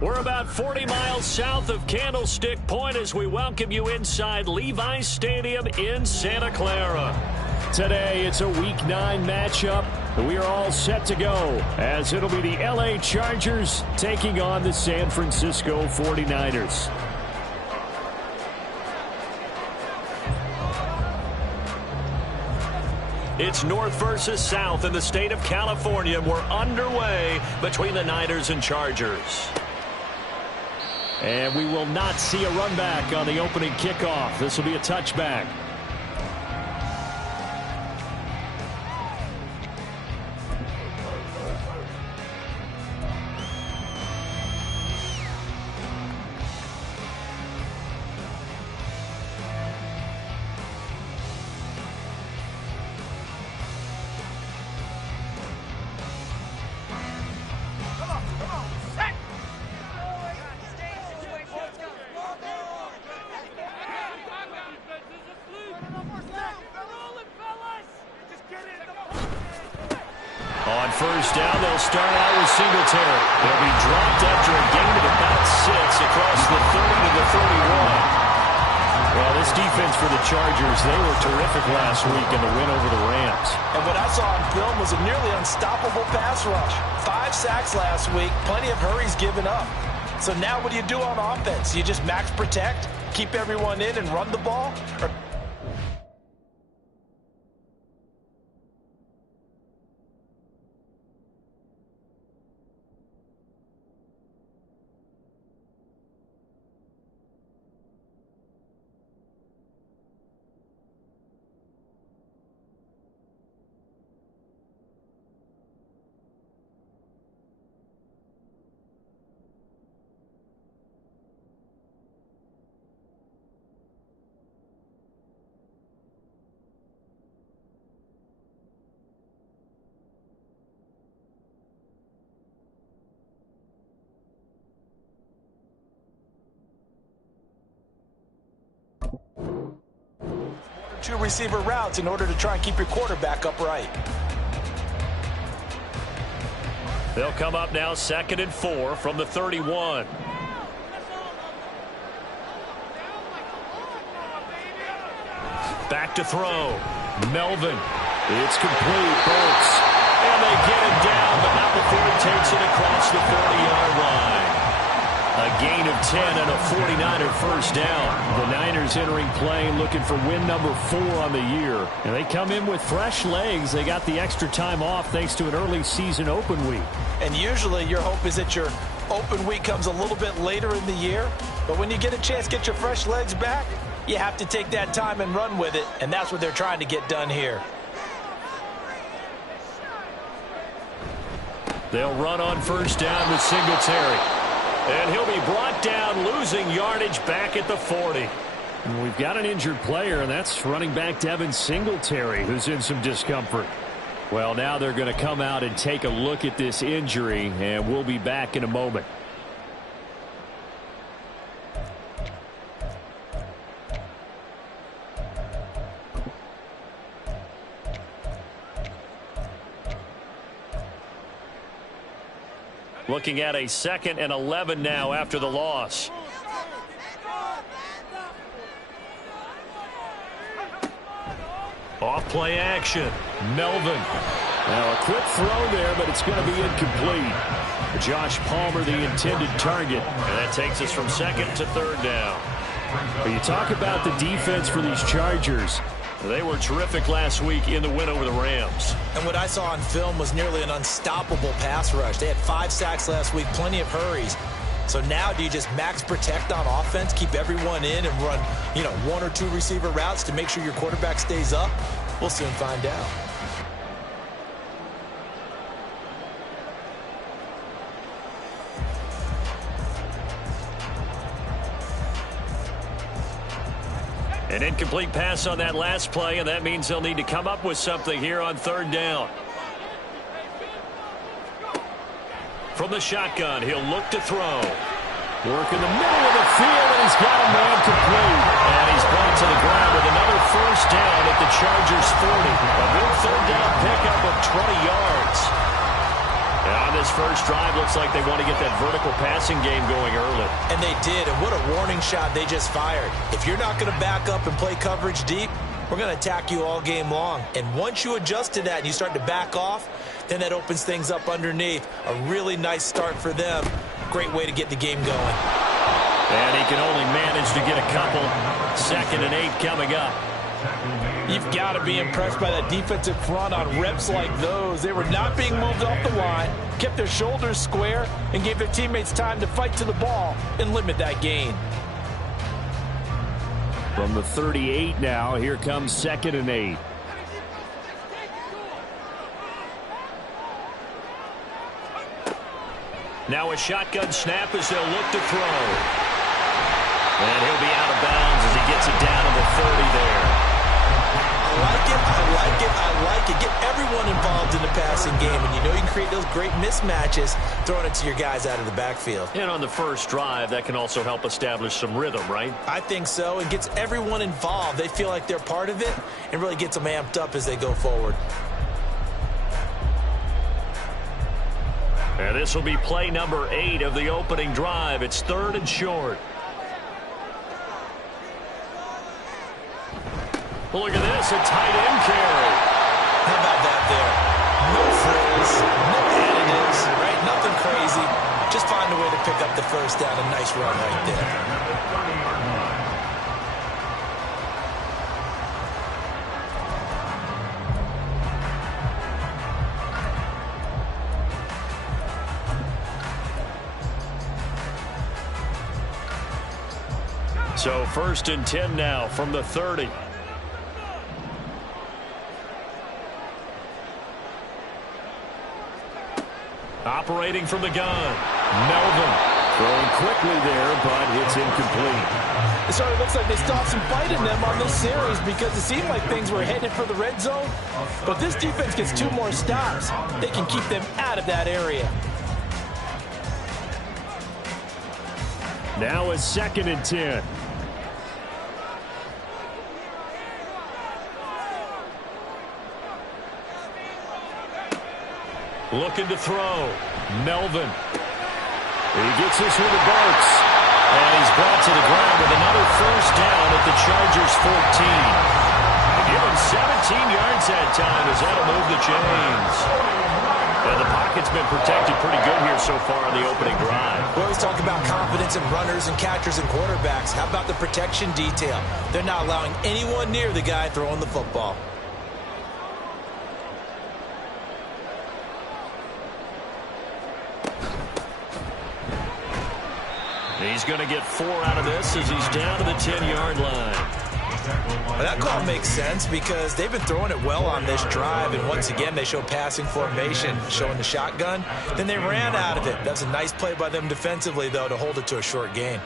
We're about 40 miles south of Candlestick Point as we welcome you inside Levi's Stadium in Santa Clara. Today, it's a Week 9 matchup. We are all set to go as it'll be the LA Chargers taking on the San Francisco 49ers. It's north versus south in the state of California. We're underway between the Niners and Chargers. And we will not see a run back on the opening kickoff. This will be a touchback. On first down, they'll start out with Singletary. They'll be dropped after a gain of about 6 across the 30 to the 31. Well, this defense for the Chargers, they were terrific last week in the win over the Rams. And what I saw on film was a nearly unstoppable pass rush. 5 sacks last week, plenty of hurries given up. So now what do you do on offense? You just max protect, keep everyone in and run the ball? Or two receiver routes in order to try and keep your quarterback upright. They'll come up now 2nd and 4 from the 31. Back to throw. Melvin. It's complete. Burks. And they get him down, but not before he takes it across the 40-yard line. A gain of 10 and a 49er first down. The Niners entering play looking for win number 4 on the year. And they come in with fresh legs. They got the extra time off thanks to an early season open week. And usually your hope is that your open week comes a little bit later in the year. But when you get a chance to get your fresh legs back, you have to take that time and run with it. And that's what they're trying to get done here. They'll run on first down with Singletary. And he'll be brought down, losing yardage back at the 40. And we've got an injured player, and that's running back Devin Singletary, who's in some discomfort. Well, now they're going to come out and take a look at this injury, and we'll be back in a moment. Looking at a 2nd and 11 now after the loss. Off play action. Melvin. Now a quick throw there, but it's going to be incomplete. Josh Palmer, the intended target. And that takes us from 2nd to 3rd down. But you talk about the defense for these Chargers. They were terrific last week in the win over the Rams. And what I saw on film was nearly an unstoppable pass rush. They had 5 sacks last week, plenty of hurries. So now do you just max protect on offense, keep everyone in and run, 1 or 2 receiver routes to make sure your quarterback stays up? We'll soon find out. An incomplete pass on that last play, and that means they'll need to come up with something here on 3rd down. From the shotgun, he'll look to throw. Work in the middle of the field, and he's got a man complete. And he's brought to the ground with another first down at the Chargers' 40. A good 3rd down pickup of 20 yards. On this first drive, looks like they want to get that vertical passing game going early. And they did, and what a warning shot they just fired. If you're not going to back up and play coverage deep, we're going to attack you all game long. And once you adjust to that and you start to back off, then that opens things up underneath. A really nice start for them. Great way to get the game going. And he can only manage to get a couple. 2nd and 8 coming up. You've got to be impressed by that defensive front on reps like those. They were not being moved off the line, kept their shoulders square, and gave their teammates time to fight to the ball and limit that gain. From the 38 now, here comes 2nd and 8. Now a shotgun snap as they'll look to throw. And he'll be out of bounds as he gets it down to the 30 there. I like it. Get everyone involved in the passing game, and you know you can create those great mismatches throwing it to your guys out of the backfield. And on the first drive, that can also help establish some rhythm, right? I think so. It gets everyone involved. They feel like they're part of it and really gets them amped up as they go forward. And this will be play number 8 of the opening drive. It's 3rd and short. Well, look at this, a tight end carry. How about that there? No frills, no additives, right? Nothing crazy. Just find a way to pick up the first down. A nice run right there. So 1st and 10 now from the 30. Operating from the gun. Melvin throwing quickly there, but it's incomplete. It sort of looks like they stopped some fight in them on this series because it seemed like things were headed for the red zone. But this defense gets 2 more stops. They can keep them out of that area. Now a 2nd and 10. Looking to throw. Melvin. He gets this one to Burks. And he's brought to the ground with another first down at the Chargers' 14. They give him 17 yards that time as that'll move the chains. And the pocket's been protected pretty good here so far on the opening drive. We always talk about confidence in runners and catchers and quarterbacks. How about the protection detail? They're not allowing anyone near the guy throwing the football. He's going to get 4 out of this as he's down to the 10-yard line. Well, that call makes sense because they've been throwing it well on this drive, and once again they show passing formation, showing the shotgun. Then they ran out of it. That's a nice play by them defensively, though, to hold it to a short gain.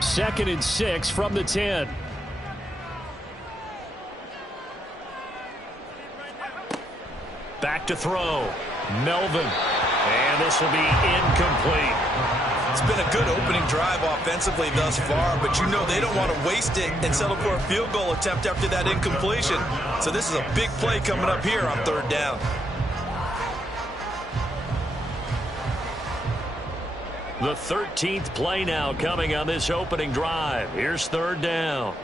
Second and 6 from the 10. Back to throw. Melvin. And this will be incomplete. It's been a good opening drive offensively thus far, but you know they don't want to waste it and settle for a field goal attempt after that incompletion. So this is a big play coming up here on 3rd down. The 13th play now coming on this opening drive. Here's 3rd down.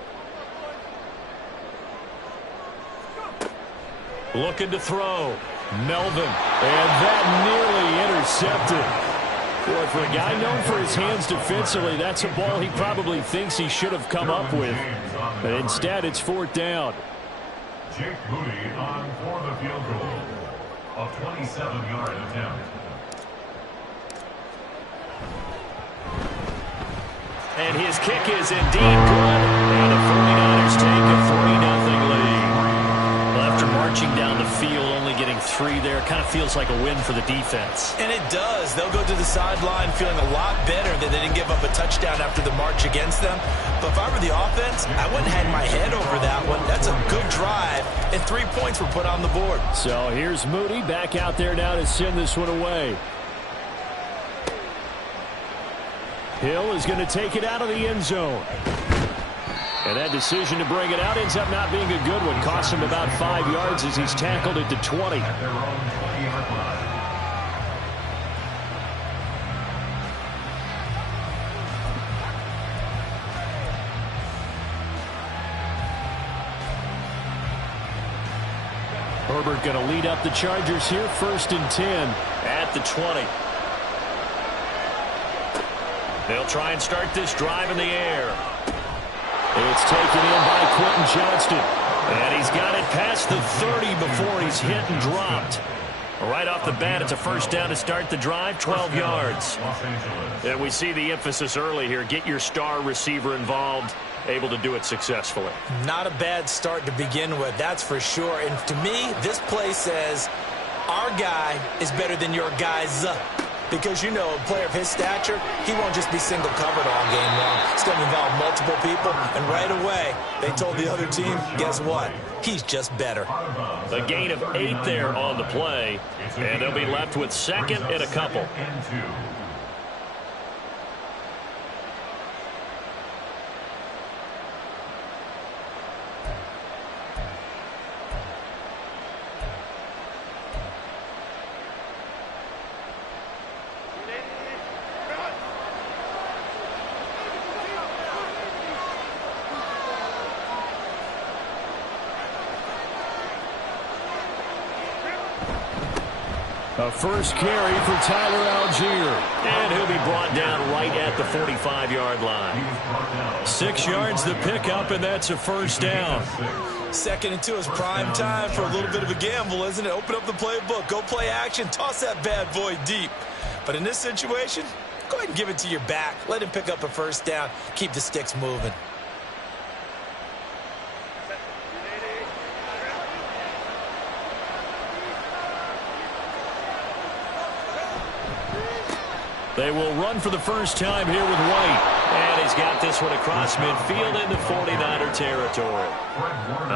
Looking to throw. Melvin. And that nearly intercepted. Boy, for a guy known for his hands defensively, that's a ball he probably thinks he should have come up with. But instead, it's 4th down. Jake Moody on for the field goal. A 27-yard attempt. And his kick is indeed good. And the 49ers take a 3-0 lead. Well, after marching down the field, only getting 3 there. Kind of feels like a win for the defense. And it does. They'll go to the sideline feeling a lot better that they didn't give up a touchdown after the march against them. But if I were the offense, I wouldn't hang my head over that one. That's a good drive, and 3 points were put on the board. So here's Moody back out there now to send this one away. Hill is going to take it out of the end zone. And that decision to bring it out ends up not being a good one. Costs him about 5 yards as he's tackled it to 20. At their own 20-yard line. Herbert going to lead up the Chargers here. 1st and 10 at the 20. They'll try and start this drive in the air. It's taken in by Quentin Johnston. And he's got it past the 30 before he's hit and dropped. Right off the bat, it's a 1st down to start the drive, 12 yards. And we see the emphasis early here. Get your star receiver involved, able to do it successfully. Not a bad start to begin with, that's for sure. And to me, this play says our guy is better than your guys. Because, you know, a player of his stature, he won't just be single covered all game long. It's going to involve multiple people. And right away, they told the other team, guess what? He's just better. A gain of 8 there on the play. And they'll be left with 2nd and a couple. A first carry for Tyler Algier. And he'll be brought down right at the 45-yard line. 6 yards the pickup, and that's a 1st down. 2nd and 2 is prime time for a little bit of a gamble, isn't it? Open up the playbook, go play action, toss that bad boy deep. But in this situation, go ahead and give it to your back. Let him pick up a 1st down. Keep the sticks moving. They will run for the first time here with White. And he's got this one across midfield into 49er territory.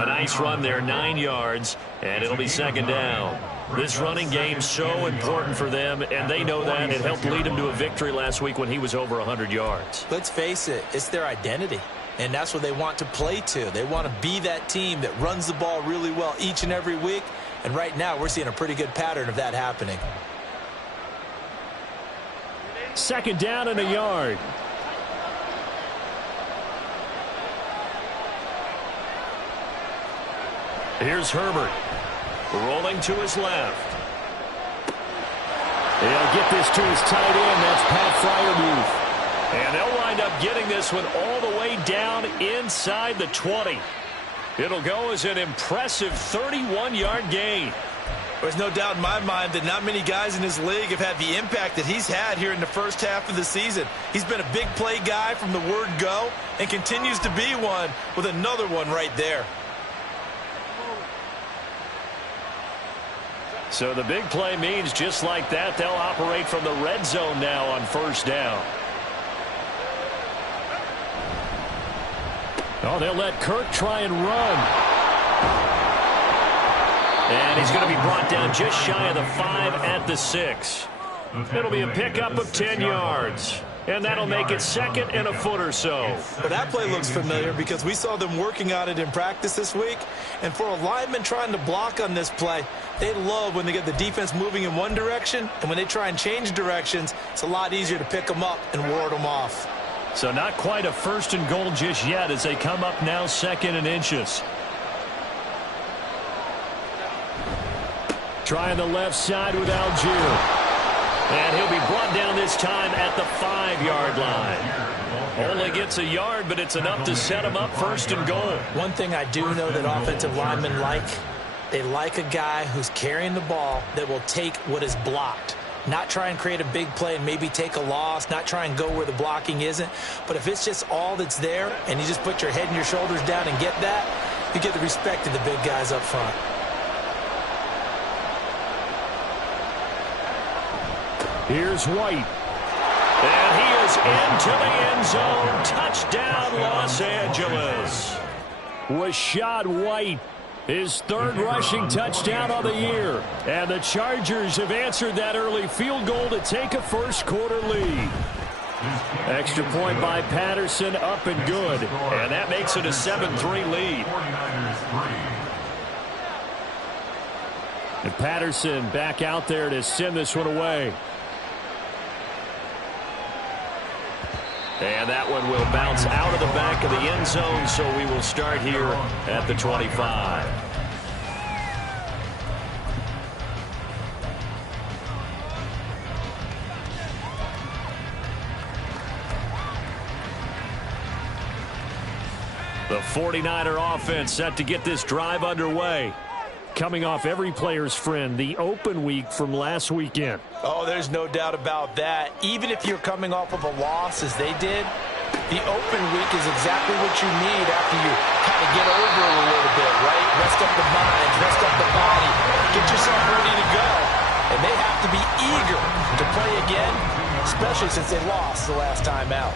A nice run there, 9 yards, and it'll be 2nd down. This running game's so important for them, and they know that. It helped lead them to a victory last week when he was over 100 yards. Let's face it, it's their identity. And that's what they want to play to. They want to be that team that runs the ball really well each and every week. And right now, we're seeing a pretty good pattern of that happening. 2nd down and a yard. Here's Herbert. Rolling to his left. He'll get this to his tight end. That's Pat Freiermuth. And they'll wind up getting this one all the way down inside the 20. It'll go as an impressive 31-yard gain. There's no doubt in my mind that not many guys in this league have had the impact that he's had here in the first half of the season. He's been a big play guy from the word go and continues to be one with another one right there. So the big play means just like that, they'll operate from the red zone now on 1st down. Oh, they'll let Kirk try and run. And he's going to be brought down just shy of the 5 at the 6. It'll be a pickup of 10 yards. And that'll make it 2nd and a foot or so. But that play looks familiar because we saw them working on it in practice this week. And for a lineman trying to block on this play, they love when they get the defense moving in one direction. And when they try and change directions, it's a lot easier to pick them up and ward them off. So not quite a 1st and goal just yet as they come up now 2nd and inches. Trying the left side with Algier. And he'll be brought down this time at the 5-yard line. Only gets a yard, but it's enough to set him up 1st and goal. One thing I do know that offensive linemen like, they like a guy who's carrying the ball that will take what is blocked. Not try and create a big play and maybe take a loss, not try and go where the blocking isn't. But if it's just all that's there and you just put your head and your shoulders down and get that, you get the respect of the big guys up front. Here's White. And he is into the end zone. Touchdown, Los Angeles. Rashad White, his third rushing touchdown of the year. And the Chargers have answered that early field goal to take a first-quarter lead. Extra point by Patterson, up and good. And that makes it a 7-3 lead. And Patterson back out there to send this one away. And that one will bounce out of the back of the end zone, so we will start here at the 25. The 49er offense set to get this drive underway. Coming off every player's friend, the open week from last weekend. Oh, there's no doubt about that. Even if you're coming off of a loss, as they did, the open week is exactly what you need after you kind of get over it a little bit, right? Rest up the mind, rest up the body, get yourself ready to go. And they have to be eager to play again, especially since they lost the last time out.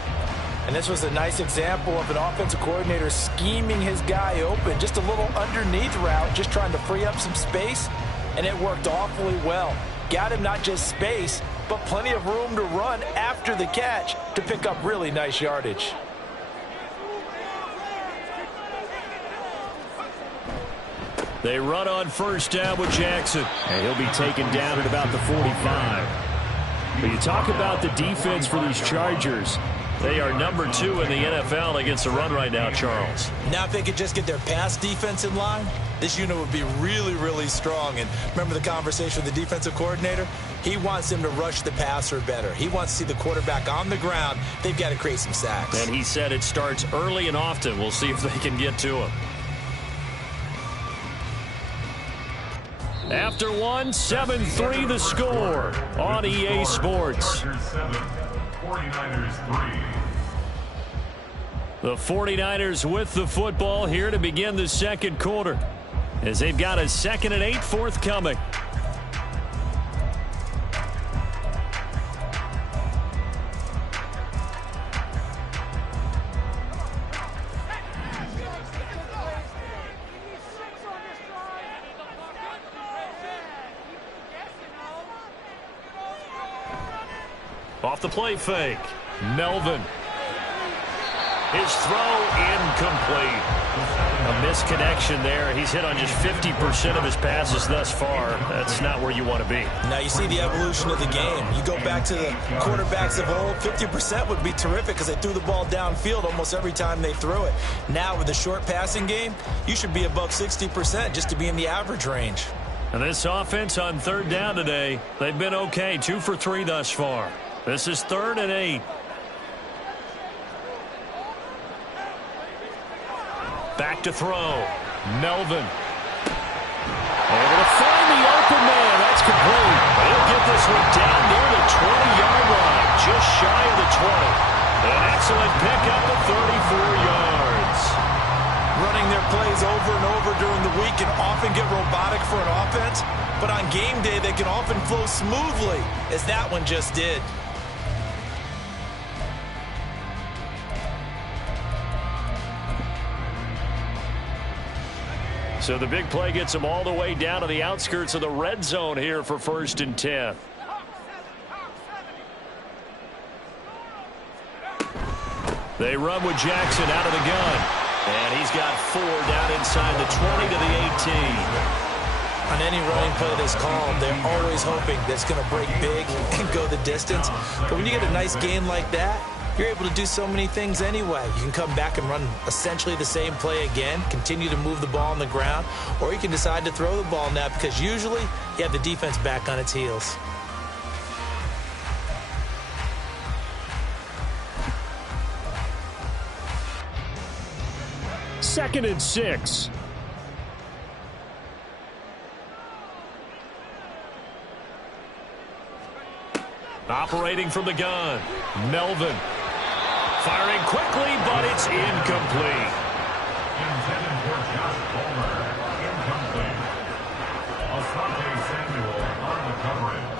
And this was a nice example of an offensive coordinator scheming his guy open. Just a little underneath route, just trying to free up some space, and it worked awfully well. Got him not just space, but plenty of room to run after the catch to pick up really nice yardage. They run on first down with Jackson, and he'll be taken down at about the 45. But you talk about the defense for these Chargers. They are number 2 in the NFL against the run right now, Charles. Now if they could just get their pass defense in line, this unit would be really, really strong. And remember the conversation with the defensive coordinator? He wants them to rush the passer better. He wants to see the quarterback on the ground. They've got to create some sacks. And he said it starts early and often. We'll see if they can get to him. After one, 7-3 the score on EA Sports. 49ers 3. The 49ers with the football here to begin the second quarter, as they've got a 2nd and 8 forthcoming. Off the play fake, Melvin. His throw incomplete. A misconnection there. He's hit on just 50% of his passes thus far. That's not where you want to be. Now you see the evolution of the game. You go back to the quarterbacks of old, 50% would be terrific because they threw the ball downfield almost every time they threw it. Now with the short passing game, you should be above 60% just to be in the average range. And this offense on third down today, they've been okay. 2 for 3 thus far. This is 3rd and 8. Back to throw. Melvin. Able to find the open man. That's complete. He'll get this one down near the 20-yard line. Just shy of the 20. An excellent pickup of 34 yards. Running their plays over and over during the week can often get robotic for an offense, but on game day they can often flow smoothly, as that one just did. So the big play gets them all the way down to the outskirts of the red zone here for 1st and 10. They run with Jackson out of the gun. And he's got 4 down inside the 20 to the 18. On any running play that's called, they're always hoping that it's going to break big and go the distance. But when you get a nice gain like that, you're able to do so many things anyway. You can come back and run essentially the same play again, continue to move the ball on the ground, or you can decide to throw the ball now because usually you have the defense back on its heels. Second and 6. Operating from the gun, Melvin. Firing quickly, but it's incomplete. Intended for Josh Palmer. Incomplete. Asante Samuel on the coverage.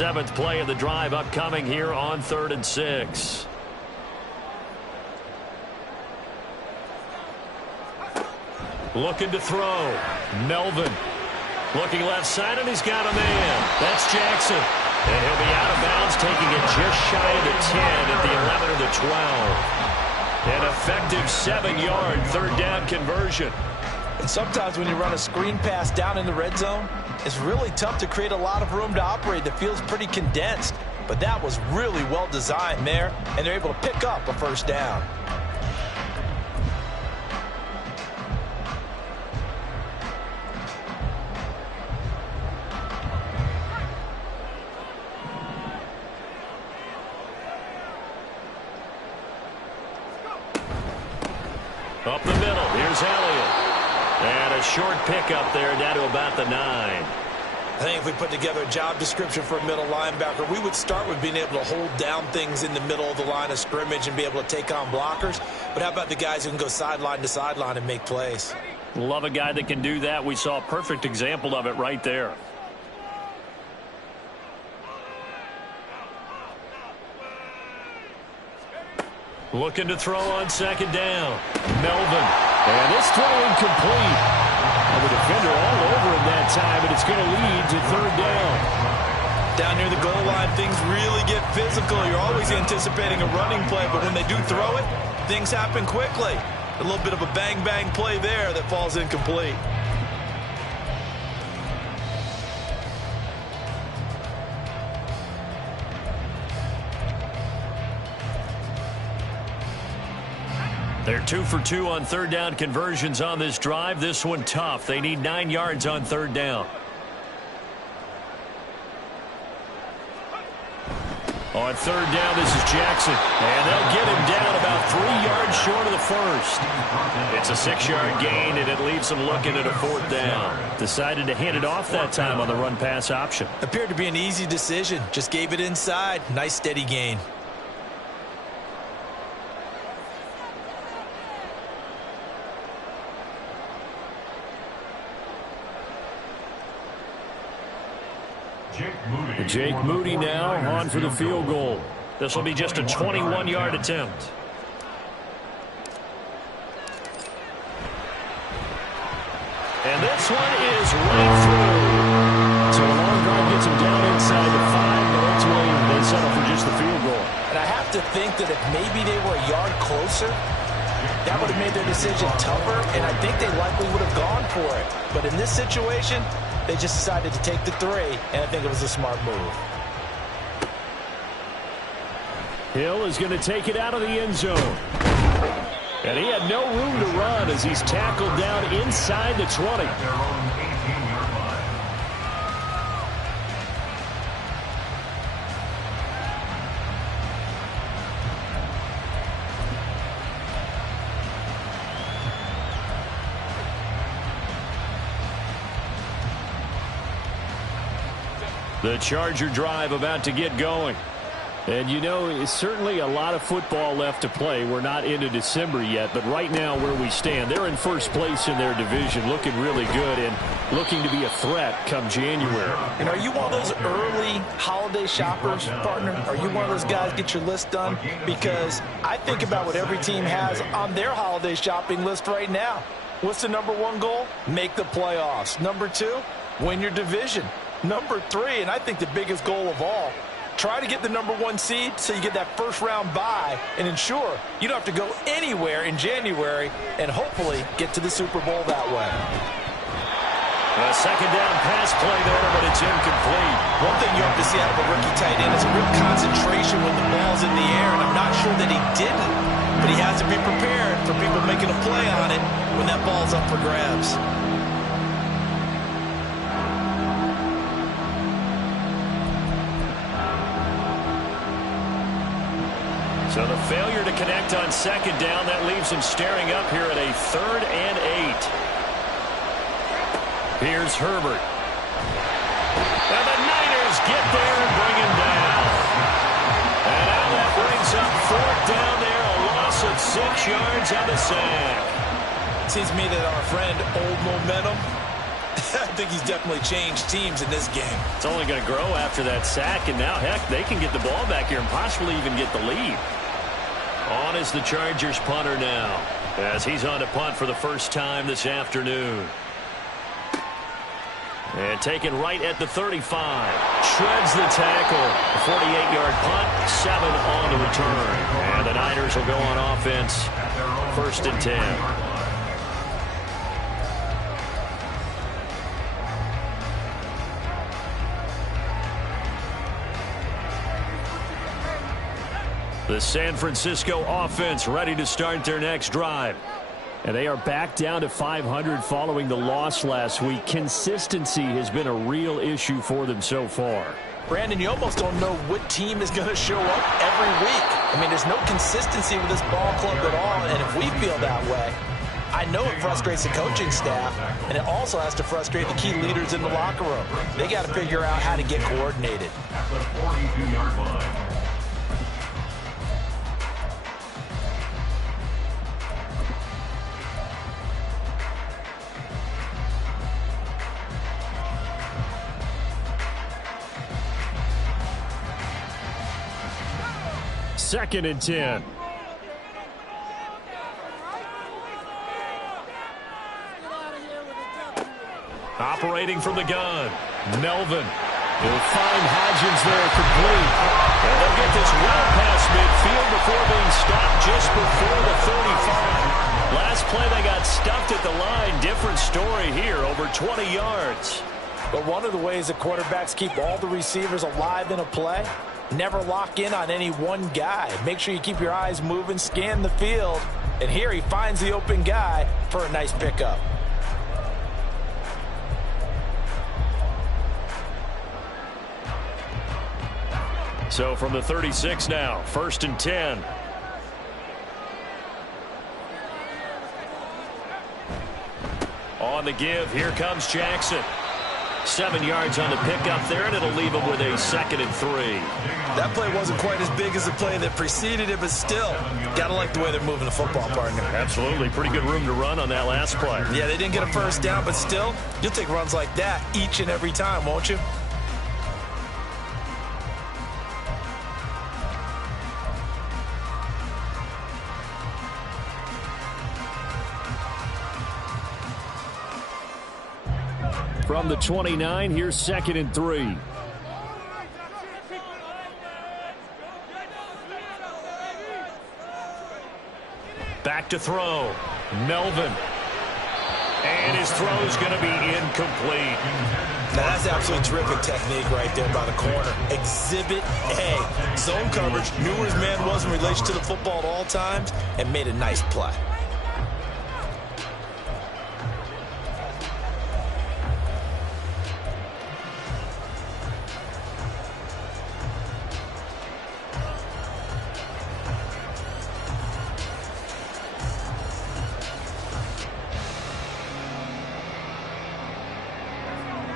7th play of the drive upcoming here on 3rd and 6. Looking to throw. Melvin. Looking left side, and he's got a man. That's Jackson. And he'll be out of bounds, taking it just shy of the 10 at the 11 or the 12. An effective 7-yard 3rd down conversion. And sometimes when you run a screen pass down in the red zone, it's really tough to create a lot of room to operate. The field's pretty condensed. But that was really well designed there, and they're able to pick up a 1st down. Up the middle, here's Elliott. And a short pickup there down to about the 9. I think if we put together a job description for a middle linebacker, we would start with being able to hold down things in the middle of the line of scrimmage and be able to take on blockers. But how about the guys who can go sideline to sideline and make plays? Love a guy that can do that. We saw a perfect example of it right there. Looking to throw on 2nd down. Melvin. And this throw incomplete. And the defender all over him that time, and it's going to lead to 3rd down. Down near the goal line, things really get physical. You're always anticipating a running play, but when they do throw it, things happen quickly. A little bit of a bang-bang play there that falls incomplete. They're 2 for 2 on 3rd down conversions on this drive. This one tough. They need 9 yards on 3rd down. On 3rd down, this is Jackson. And they'll get him down about 3 yards short of the 1st. It's a 6-yard gain, and it leaves them looking at a 4th down. Decided to hand it off that time on the run-pass option. Appeared to be an easy decision. Just gave it inside. Nice steady gain. Jake Moody now on for the field goal. This will be just a 21-yard attempt. And this one is right through. So the long drive gets him down inside the 5, but ultimately they settle for just the field goal. And I have to think that if maybe they were a yard closer, that would have made their decision tougher, and I think they likely would have gone for it. But in this situation, they just decided to take the 3, and I think it was a smart move. Hill is going to take it out of the end zone. And he had no room to run as he's tackled down inside the 20. The Charger drive about to get going. And, you know, it's certainly a lot of football left to play. We're not into December yet, but right now where we stand, they're in first place in their division, looking really good and looking to be a threat come January. And are you one of those early holiday shoppers, partner? Are you one of those guys get your list done? Because I think about what every team has on their holiday shopping list right now. What's the #1 goal? Make the playoffs. #2, win your division. #3, and I think the biggest goal of all, try to get the #1 seed so you get that first-round bye and ensure you don't have to go anywhere in January and hopefully get to the Super Bowl that way. A second down pass play there, but it's incomplete. One thing you have to see out of a rookie tight end is a real concentration when the ball's in the air, and I'm not sure that he didn't, but he has to be prepared for people making a play on it when that ball's up for grabs. So the failure to connect on second down, that leaves him staring up here at a 3rd and 8. Here's Herbert. And the Niners get there and bring him down. And now that brings up 4th down there, a loss of 6 yards on the sack. It seems to me that our friend Old Momentum think he's definitely changed teams in this game. It's only going to grow after that sack, and now, heck, they can get the ball back here and possibly even get the lead. On is the Chargers punter now, as he's on to punt for the first time this afternoon. And taken right at the 35. Shreds the tackle. A 48-yard punt, 7 on the return. And the Niners will go on offense. 1st and 10. The San Francisco offense ready to start their next drive. And they are back down to 500 following the loss last week. Consistency has been a real issue for them so far. Brandon, you almost don't know what team is going to show up every week. I mean, there's no consistency with this ball club at all, and if we feel that way, I know it frustrates the coaching staff, and it also has to frustrate the key leaders in the locker room. They got to figure out how to get coordinated. At the 42-yard line. Second and 10. Operating from the gun. Melvin will find Hodgins there complete. And they'll get this well past midfield before being stopped just before the 35. Last play they got stuffed at the line. Different story here, over 20 yards. But one of the ways that quarterbacks keep all the receivers alive in a play, never lock in on any one guy. Make sure you keep your eyes moving, scan the field. And here he finds the open guy for a nice pickup. So from the 36 now, 1st and 10. On the give, here comes Jackson. 7 yards on the pickup there, and it'll leave him with a 2nd and 3. That play wasn't quite as big as the play that preceded it, but still, gotta like the way they're moving the football, partner. Absolutely. Pretty good room to run on that last play. Yeah, they didn't get a first down, but still, you'll take runs like that each and every time, won't you? From the 29, here's 2nd and 3. Back to throw. Melvin. And his throw's going to be incomplete. Now that's absolutely terrific technique right there by the corner. Exhibit A. Zone coverage, knew where his man was in relation to the football at all times, and made a nice play.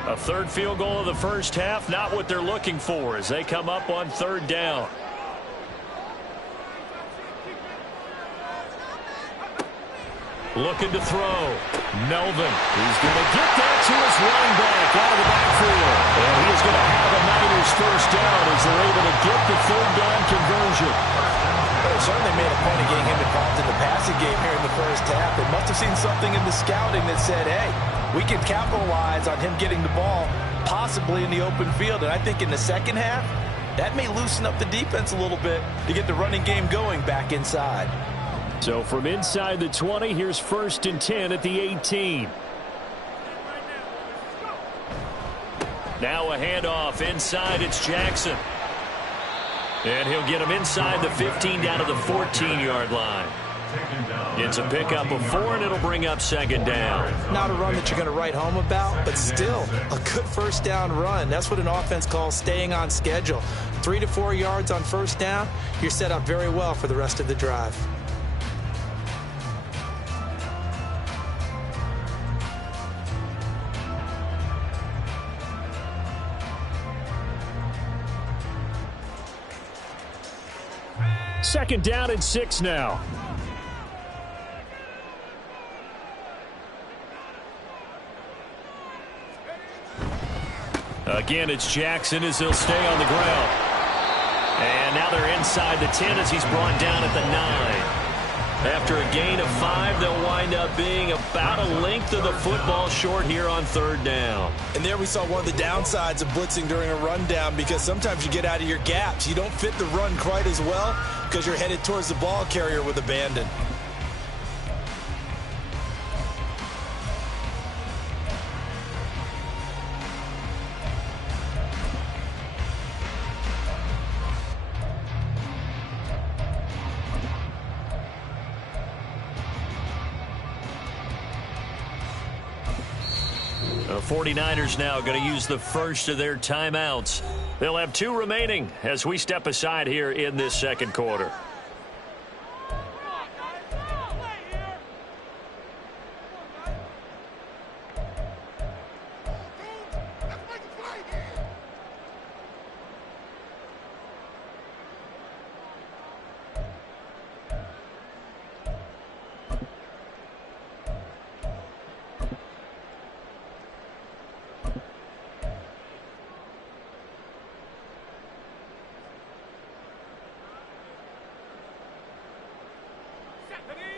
A third field goal of the first half, not what they're looking for as they come up on 3rd down. Looking to throw. Melvin. He's going to get that to his running back out of the backfield. And he is going to have a Niners first down as they're able to get the 3rd down conversion. Well, certainly made a point of getting him involved in the passing game here in the first half. They must have seen something in the scouting that said, hey, we can capitalize on him getting the ball possibly in the open field. And I think in the second half, that may loosen up the defense a little bit to get the running game going back inside. So from inside the 20, here's 1st and 10 at the 18. Now a handoff inside. It's Jackson. And he'll get him inside the 15 down to the 14-yard line. It's a pickup of 4, and it'll bring up 2nd down. Not a run that you're going to write home about, but still a good first down run. That's what an offense calls staying on schedule. 3 to 4 yards on first down, you're set up very well for the rest of the drive. Second down and 6 now. Again, it's Jackson as he'll stay on the ground. And now they're inside the 10 as he's brought down at the 9. After a gain of 5, they'll wind up being about a length of the football short here on 3rd down. And there we saw one of the downsides of blitzing during a rundown, because sometimes you get out of your gaps. You don't fit the run quite as well because you're headed towards the ball carrier with abandon. The 49ers now going to use the first of their timeouts. They'll have 2 remaining as we step aside here in this 2nd quarter.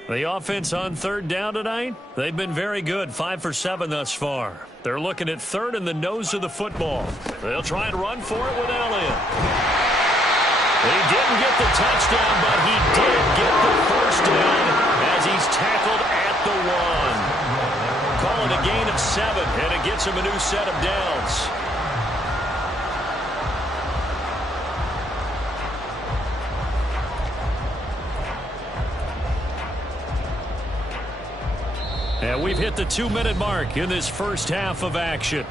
The offense on 3rd down tonight, they've been very good, 5 for 7 thus far. They're looking at 3rd in the nose of the football. They'll try and run for it with Elliott. He didn't get the touchdown, but he did get the first down as he's tackled at the 1. Call it a gain of 7, and it gets him a new set of downs. And we've hit the 2-minute mark in this first half of action.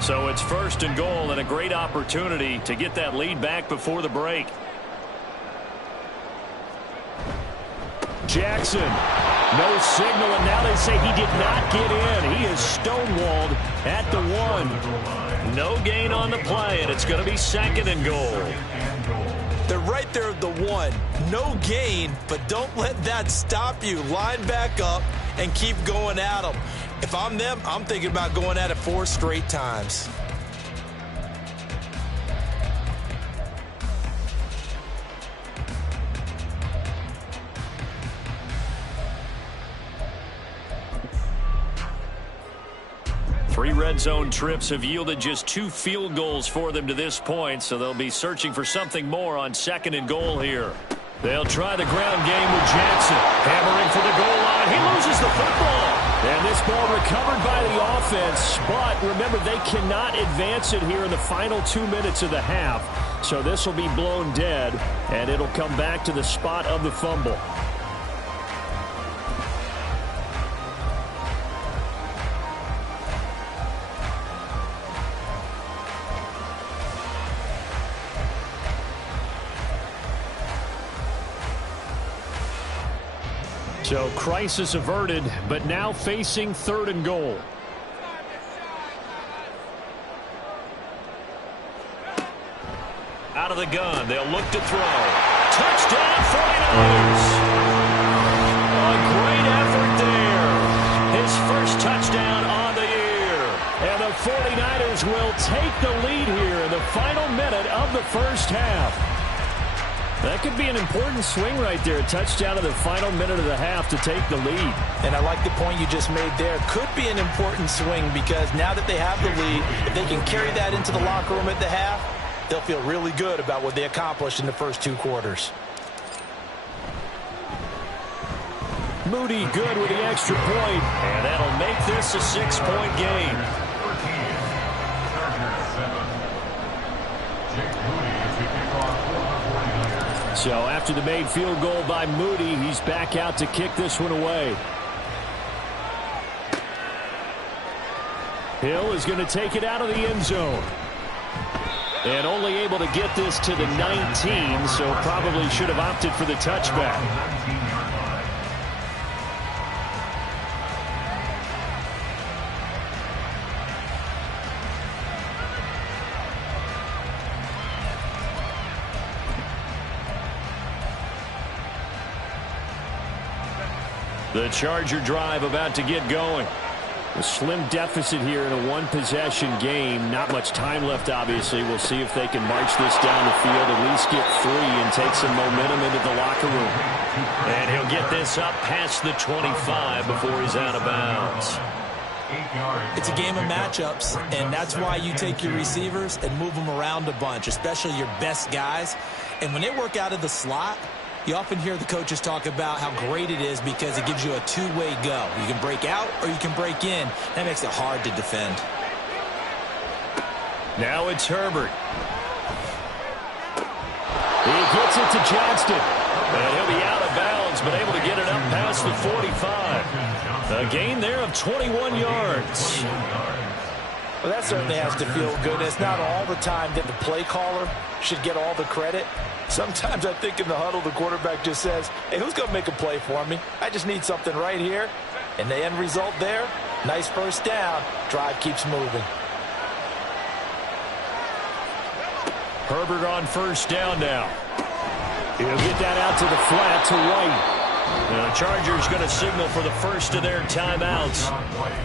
So it's 1st and goal, and a great opportunity to get that lead back before the break. Jackson, no signal, and now they say he did not get in. He is stonewalled at the 1. No gain on the play, and it's going to be 2nd and goal. They're right there at the 1. No gain, but don't let that stop you. Line back up and keep going at them. If I'm them, I'm thinking about going at it 4 straight times. Three red zone trips have yielded just 2 field goals for them to this point, so they'll be searching for something more on 2nd and goal here. They'll try the ground game with Jackson. Hammering for the goal line. He loses the football. And this ball recovered by the offense, but remember, they cannot advance it here in the final 2 minutes of the half. So this will be blown dead, and it'll come back to the spot of the fumble. So crisis averted, but now facing 3rd and goal. Out of the gun, they'll look to throw. Touchdown, 49ers! A great effort there. His first touchdown on the year. And the 49ers will take the lead here in the final minute of the first half. That could be an important swing right there. A touchdown in the final minute of the half to take the lead. And I like the point you just made there. Could be an important swing because now that they have the lead, if they can carry that into the locker room at the half, they'll feel really good about what they accomplished in the first 2 quarters. Moody good with the extra point, and that'll make this a 6-point game. So after the made field goal by Moody, he's back out to kick this one away. Hill is going to take it out of the end zone. And only able to get this to the 19, so probably should have opted for the touchback. The Charger drive about to get going. A slim deficit here in a one-possession game. Not much time left, obviously. We'll see if they can march this down the field, at least get 3 and take some momentum into the locker room. And he'll get this up past the 25 before he's out of bounds. It's a game of matchups, and that's why you take your receivers and move them around a bunch, especially your best guys. And when they work out of the slot, you often hear the coaches talk about how great it is because it gives you a two-way go. You can break out or you can break in. That makes it hard to defend. Now it's Herbert. He gets it to Johnston. And he'll be out of bounds, but able to get it up past the 45. A gain there of 21 yards. Well, that certainly has to feel good. And it's not all the time that the play caller should get all the credit. Sometimes I think in the huddle, the quarterback just says, hey, who's going to make a play for me? I just need something right here. And the end result there, nice first down. Drive keeps moving. Herbert on first down now. He'll get that out to the flat to White. And the Chargers going to signal for the first of their timeouts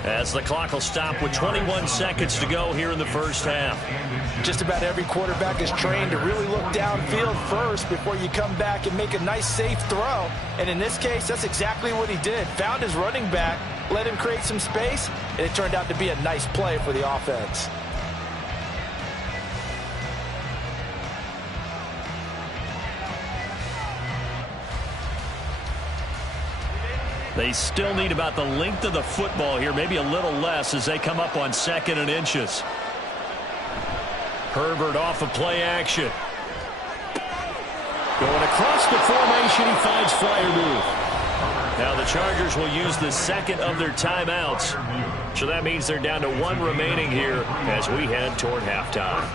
as the clock will stop with 21 seconds to go here in the first half. Just about every quarterback is trained to really look downfield first before you come back and make a nice, safe throw. And in this case, that's exactly what he did. Found his running back, let him create some space, and it turned out to be a nice play for the offense. They still need about the length of the football here, maybe a little less as they come up on 2nd and inches. Herbert off of play action. Going across the formation, he finds Freiermuth. Now the Chargers will use the second of their timeouts. So that means they're down to 1 remaining here as we head toward halftime.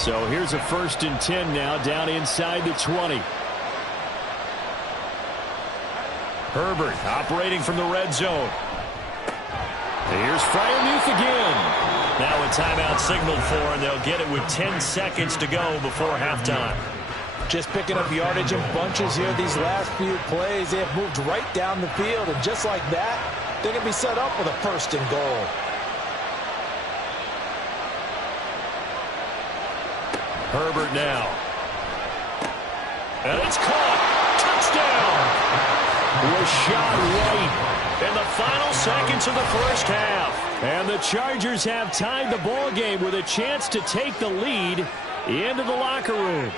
So here's a 1st and 10 now, down inside the 20. Herbert operating from the red zone. Here's Freiermuth again. Now a timeout signaled for, and they'll get it with 10 seconds to go before halftime. Just picking up yardage in bunches here these last few plays. They have moved right down the field, and just like that, they're going to be set up with a 1st and goal. Herbert now. And it's caught. Touchdown. Rashad White in the final seconds of the first half. And the Chargers have tied the ball game with a chance to take the lead into the locker room.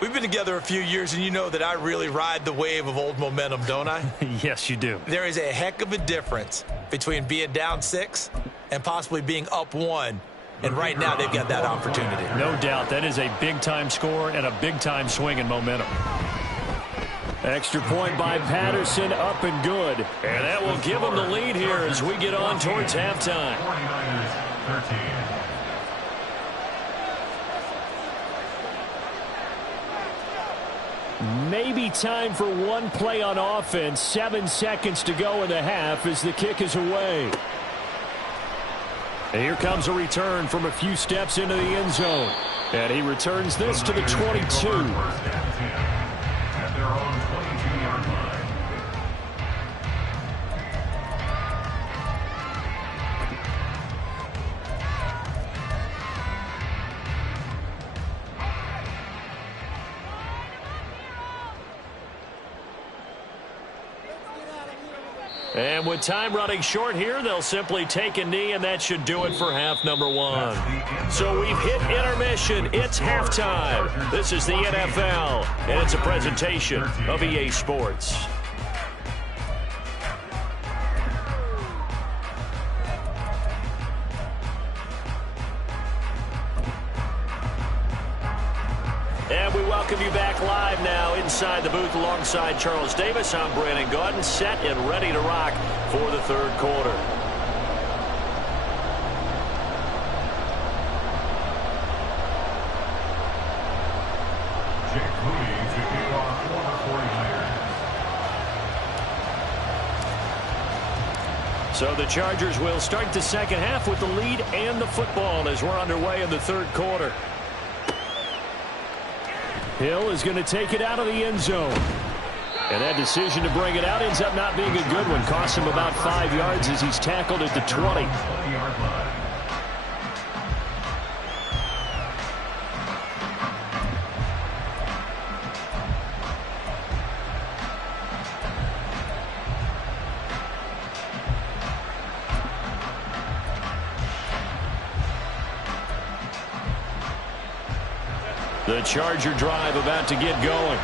We've been together a few years, and you know that I really ride the wave of old momentum, don't I? Yes, you do. There is a heck of a difference between being down 6 and possibly being up 1. And right now, they've got that opportunity. No doubt. That is a big-time score and a big-time swing in momentum. Extra point by Patterson, up and good. And that will give them the lead here as we get on towards halftime. 49ers 13. Maybe time for one play on offense. 7 seconds to go in the half as the kick is away. And here comes a return from a few steps into the end zone. And he returns this to the 22. First and 10 at their own 22-yard line. And with time running short here, they'll simply take a knee, and that should do it for half number 1. So we've hit intermission. It's halftime. This is the NFL, and it's a presentation of EA Sports. And we welcome you back live now inside the booth alongside Charles Davis. I'm Brandon Gaudin, set and ready to rock for the third quarter. Moody to kick off for the 49ers. So the Chargers will start the second half with the lead and the football as we're underway in the third quarter. Hill is going to take it out of the end zone. And that decision to bring it out ends up not being a good one. Costs him about 5 yards as he's tackled at the 20. The Charger drive about to get going.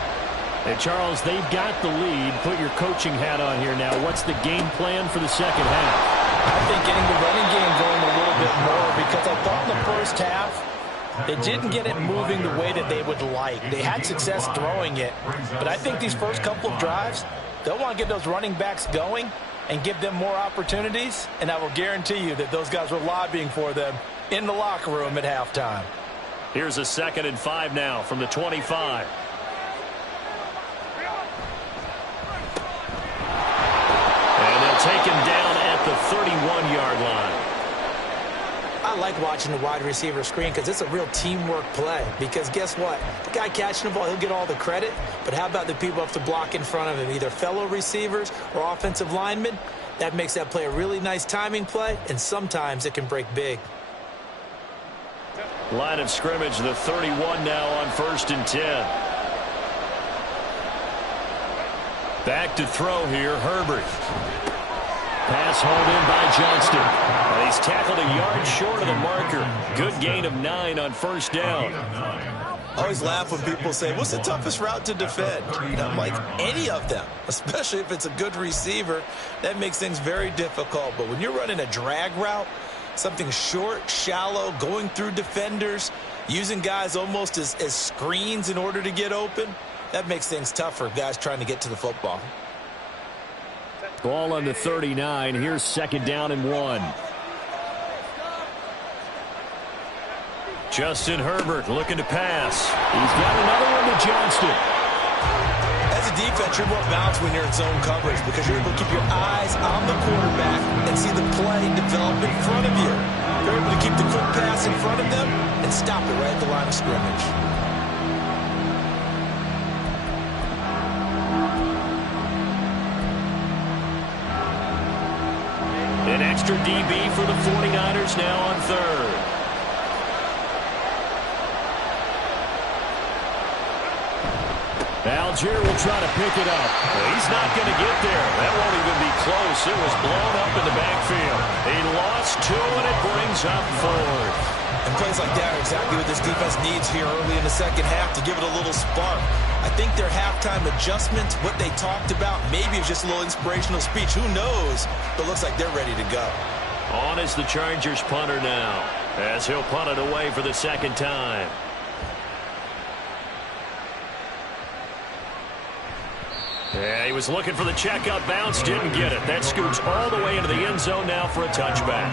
Hey, Charles, they've got the lead. Put your coaching hat on here now. What's the game plan for the second half? I think getting the running game going a little bit more, because I thought in the first half they didn't get it moving the way that they would like. They had success throwing it, but I think these first couple of drives, they'll want to get those running backs going and give them more opportunities, and I will guarantee you that those guys were lobbying for them in the locker room at halftime. Here's a 2nd and 5 now from the 25. And they'll take him down at the 31-yard line. I like watching the wide receiver screen because it's a real teamwork play. Because guess what? The guy catching the ball, he'll get all the credit. But how about the people who have to block in front of him, either fellow receivers or offensive linemen? That makes that play a really nice timing play, and sometimes it can break big. Line of scrimmage, the 31 now on 1st and 10. Back to throw here, Herbert. Pass hauled in by Johnston. And he's tackled a yard short of the marker. Good gain of 9 on 1st down. I always laugh when people say, what's the toughest route to defend? And I'm like, any of them, especially if it's a good receiver. That makes things very difficult. But when you're running a drag route, something short, shallow, going through defenders, using guys almost as screens in order to get open, that makes things tough for guys trying to get to the football. Ball on the 39. Here's 2nd down and 1. Justin Herbert looking to pass. He's got another one to Johnston. As a defense, you're more balanced when you're in zone coverage because you're able to keep your eyes on the quarterback and see the play develop in front of you. You're able to keep the quick pass in front of them and stop it right at the line of scrimmage. An extra DB for the 49ers now on 3rd. Algier will try to pick it up. Well, he's not going to get there. That won't even be close. It was blown up in the backfield. He lost 2, and it brings up 4th. And plays like that are exactly what this defense needs here early in the second half to give it a little spark. I think their halftime adjustments, what they talked about, maybe it's just a little inspirational speech. Who knows? But looks like they're ready to go. On is the Chargers punter now, as he'll punt it away for the 2nd time. Yeah, he was looking for the checkup bounce, didn't get it. That scoots all the way into the end zone now for a touchback.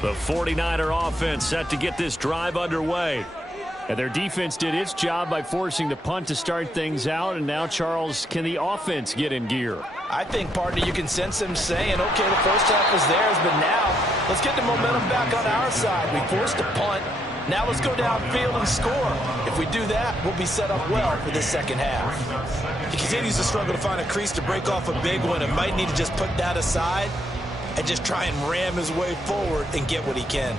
The 49er offense set to get this drive underway. And their defense did its job by forcing the punt to start things out. And now, Charles, can the offense get in gear? I think, partner, you can sense them saying, okay, the first half was theirs, but now let's get the momentum back on our side. We forced a punt. Now let's go downfield and score. If we do that, we'll be set up well for this second half. He continues to struggle to find a crease to break off a big one and might need to just put that aside and just try and ram his way forward and get what he can.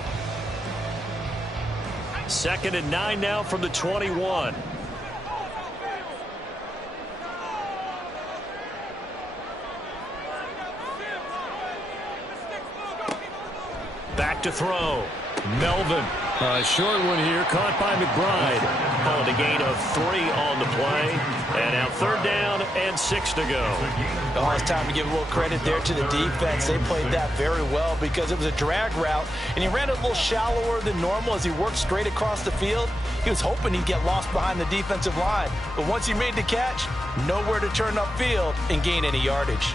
2nd and 9 now from the 21. Back to throw. Melvin. A short one here, caught by McBride. Called a gain of 3 on the play. And now 3rd down and 6 to go. Oh, it's time to give a little credit there to the defense. They played that very well because it was a drag route, and he ran it a little shallower than normal as he worked straight across the field. He was hoping he'd get lost behind the defensive line, but once he made the catch, nowhere to turn upfield and gain any yardage.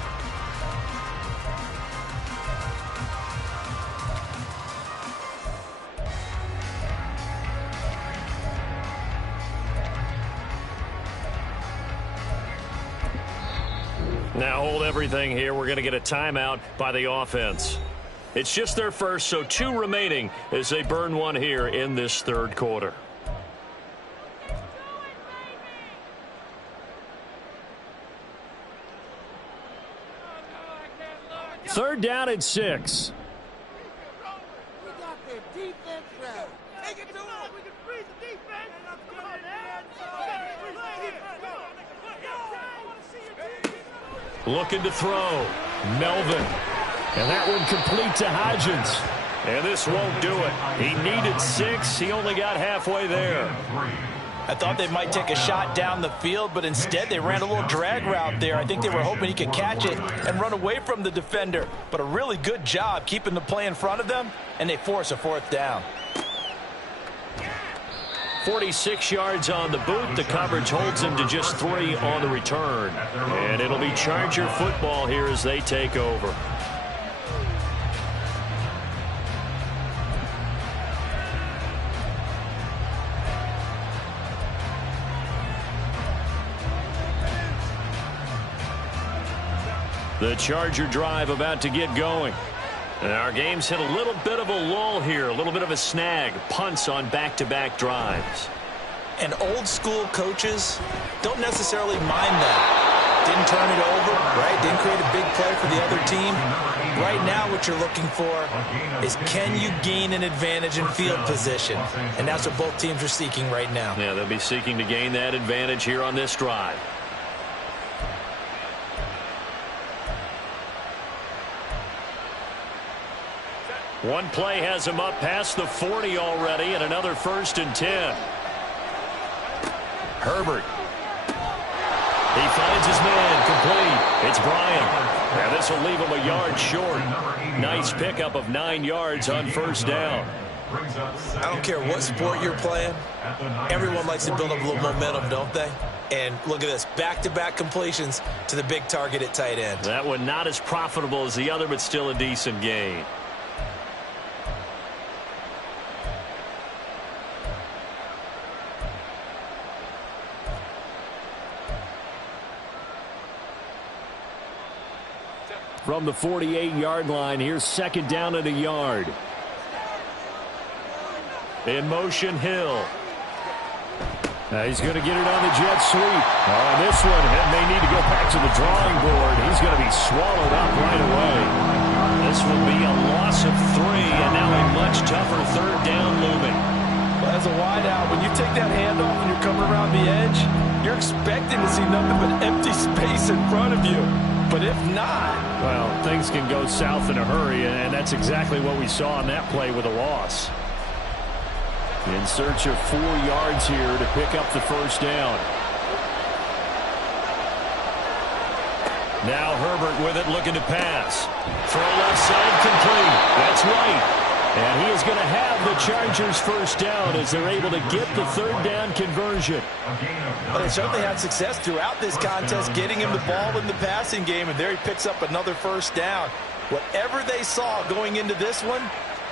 Now hold everything here. We're going to get a timeout by the offense. It's just their first, so 2 remaining as they burn one here in this 3rd quarter. Third down and 6. We got their defense right. Take it to them. We can freeze the defense. Come on, man. Looking to throw. Melvin. And that one complete to Hodgins. And this won't do it. He needed 6. He only got halfway there. I thought they might take a shot down the field, but instead they ran a little drag route there. I think they were hoping he could catch it and run away from the defender. But a really good job keeping the play in front of them, and they force a 4th down. 46 yards on the boot. The coverage holds him to just 3 on the return. And it'll be Charger football here as they take over. The Charger drive about to get going. And our game's hit a little bit of a lull here, a little bit of a snag. Punts on back-to-back drives. And old-school coaches don't necessarily mind that. Didn't turn it over, right? Didn't create a big play for the other team. Right now what you're looking for is, can you gain an advantage in field position? And that's what both teams are seeking right now. Yeah, they'll be seeking to gain that advantage here on this drive. One play has him up past the 40 already, and another 1st and 10. Herbert. He finds his man complete. It's Bryant. And this will leave him a yard short. Nice pickup of 9 yards on 1st down. I don't care what sport you're playing. Everyone likes to build up a little momentum, don't they? And look at this, back-to-back completions to the big target at tight end. That one not as profitable as the other, but still a decent gain. From the 48-yard line, here's 2nd down and a yard. In motion, Hill. He's going to get it on the jet sweep. This one may need to go back to the drawing board. He's going to be swallowed up right away. This will be a loss of 3, and now a much tougher 3rd down looming. Well, as a wideout, when you take that handoff and you're coming around the edge, you're expecting to see nothing but empty space in front of you. But if not, well, things can go south in a hurry, and that's exactly what we saw on that play with a loss. In search of 4 yards here to pick up the 1st down. Now Herbert with it, looking to pass. Throw left side, complete. That's right. And he is going to have the Chargers' 1st down as they're able to get the 3rd down conversion. Well, they certainly had success throughout this contest, getting him the ball in the passing game, and there he picks up another 1st down. Whatever they saw going into this one,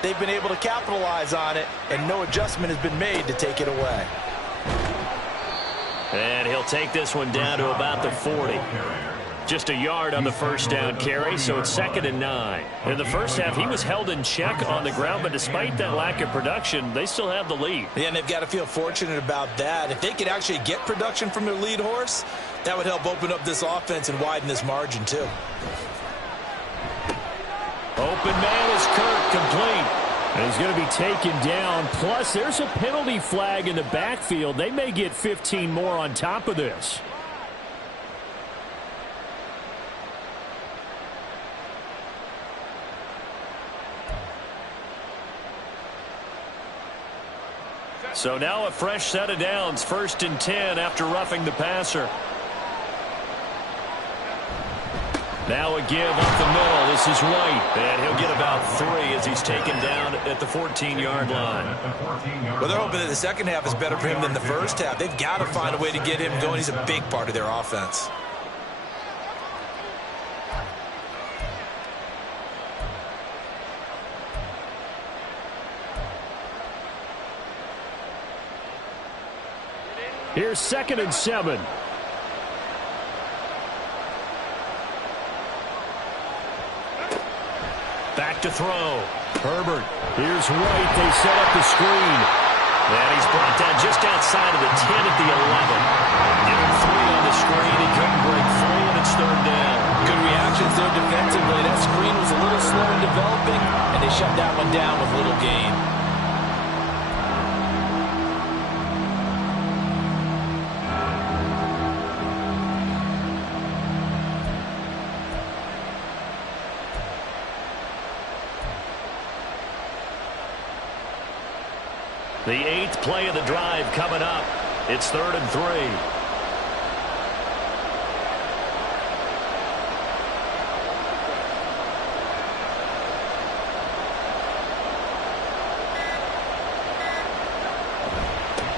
they've been able to capitalize on it, and no adjustment has been made to take it away. And he'll take this one down to about the 40. Just a yard on the 1st down carry, so it's 2nd and 9. In the first half, he was held in check on the ground, but despite that lack of production, they still have the lead. Yeah, and they've got to feel fortunate about that. If they could actually get production from their lead horse, that would help open up this offense and widen this margin, too. Open man is Kirk, complete. And he's going to be taken down. Plus, there's a penalty flag in the backfield. They may get 15 more on top of this. So now a fresh set of downs, 1st and 10 after roughing the passer. Now a give up the middle. This is White, and he'll get about 3 as he's taken down at the 14-yard line. Well, they're hoping that the second half is better for him than the first half. They've got to find a way to get him going. He's a big part of their offense. Here's 2nd and 7. Back to throw. Herbert. Here's White. They set up the screen. And he's brought down just outside of the 10 at the 11. Give him 3 on the screen. He couldn't break through, and it's 3rd down. Good reactions there defensively. That screen was a little slow in developing, and they shut that one down with little gain. The 8th play of the drive coming up. It's 3rd and 3.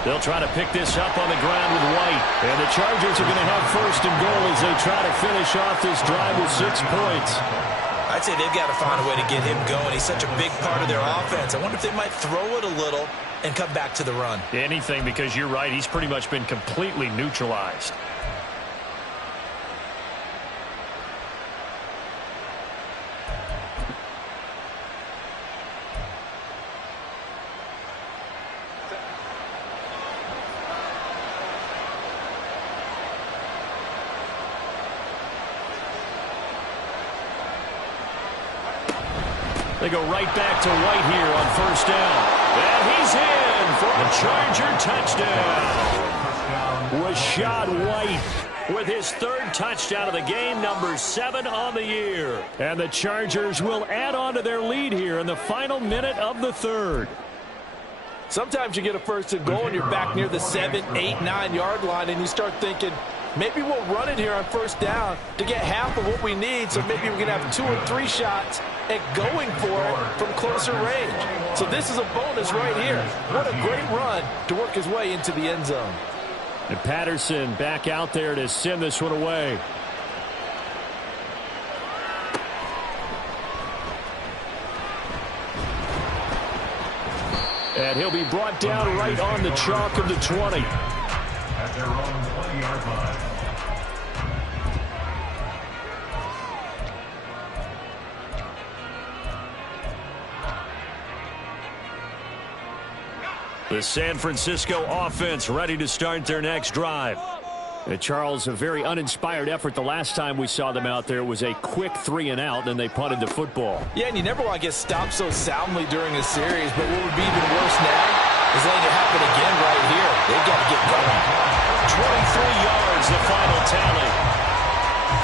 They'll try to pick this up on the ground with White. And the Chargers are going to have 1st and goal as they try to finish off this drive with 6 points. I'd say they've got to find a way to get him going. He's such a big part of their offense. I wonder if they might throw it a little and come back to the run. Anything, because you're right. He's pretty much been completely neutralized. They go right back to White here on 1st down. And he's in for a Charger touchdown. Rashad White with his 3rd touchdown of the game, number 7 on the year. And the Chargers will add on to their lead here in the final minute of the 3rd. Sometimes you get a 1st and goal and you're back near the 7, 8, 9-yard line, and you start thinking, maybe we'll run it here on 1st down to get half of what we need, so maybe we can have 2 or 3 shots at going for it from closer range. So this is a bonus right here. What a great run to work his way into the end zone. And Patterson back out there to send this one away. And he'll be brought down right on the chalk of the 20. At their own 20-yard line. The San Francisco offense ready to start their next drive. Charles, a very uninspired effort the last time we saw them out there. It was a quick 3-and-out, and they punted the football. Yeah, and you never want to get stopped so soundly during a series, but what would be even worse now is letting it happen again right here. They've got to get going. 23 yards, the final tally.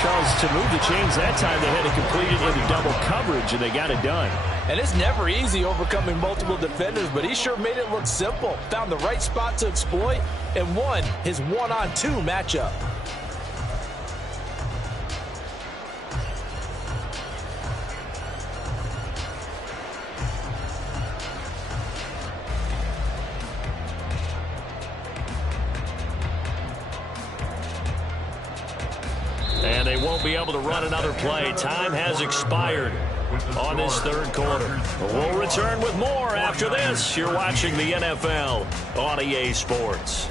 Charles, to move the chains that time, they had to complete it into double coverage, and they got it done. And it's never easy overcoming multiple defenders, but he sure made it look simple. Found the right spot to exploit and won his 1-on-2 matchup. And they won't be able to run another play. Time has expired on this 3rd quarter. We'll return with more after this. You're watching the NFL on EA Sports.